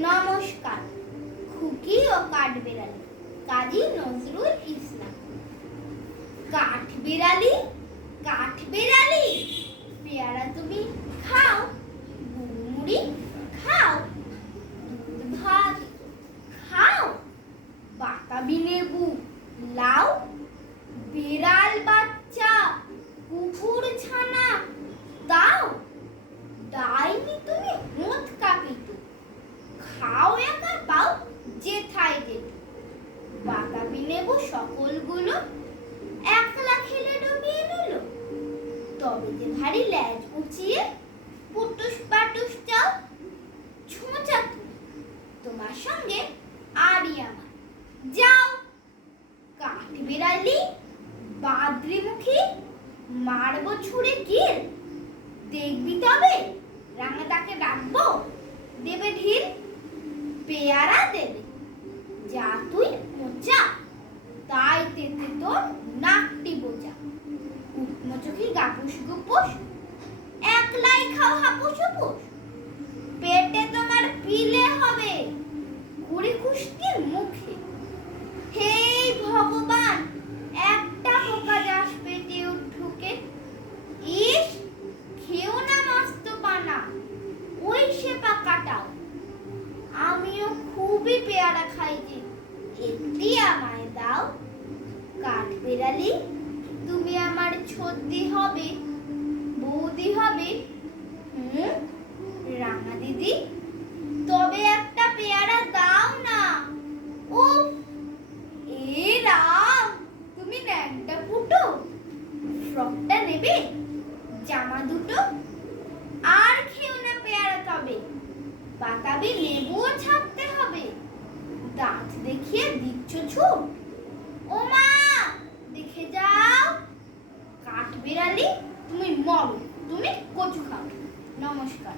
নমস্কার। খুকি ও কাঠবিড়ালি, কাজী নজরুল ইসলাম। কাঠবিড়ালি, কাঠবিড়ালি, পেয়ারা তুমি খাও, মুড়ি খাও, দুধ ভাত খাও, বাতাবি লেবু লাউ, বিড়াল বাচ্চা কুকুর ছানা দাও, ডাইনি তুমি মোট কাপিতু, খাও একা পাও যেথায় যেতে, বাতাবি লেবু সকলগুলো একলা খেলে ডুবিয়ে নিল। তবে যে ভারী ল্যাজ উঁচিয়ে পুটুস পাটুস চাও, ছোঁচা তুমি তোমার সঙ্গে আরই আমার যাও। কাঠবিড়ালি বাদ্রিমুখী, মারবো ছুঁড়ে গিল, দেখবি তবে রাঙাটাকে ডাকবো, দেবে ঢিল, পেয়ারা দেবে যা তুই মোচা, তাই তেতে তোর নাকটি বোঝা। উৎমো চোখে গাপুস গুপুস, একলাই খাও হাপুস হুপুস, পেটে তোমার পিলে হবে কুড়ি কুষ্টির মুখে। হে ভগবান, একটা পোকা যাস পেটে ঢুকে, ইস খেও না মস্ত পানা, ওই সে পাকাটাও। আমিও খুবই পেয়ারা খাই যে, একটি আমায় দাও। কাঠবিড়ালি তুমি আমার ছদ্দি হবে, বৌদি হবে, রাঙা দিদি, তবে একটা পেয়ারা দাও না। ও এ রাম, তুমি ন্যাংটা ফুটো, ফ্রকটা নেবে, জামা দুটো, আর খেও না পেয়ারা তবে, বাতাবি লেবুও ছাড়তে হবে, দাঁত দেখিয়ে দিচ্ছ ছুট, ও মা দেখে যাও। কাঠবিড়ালি তুমি মরো, তুমি কচু খাও। নমস্কার।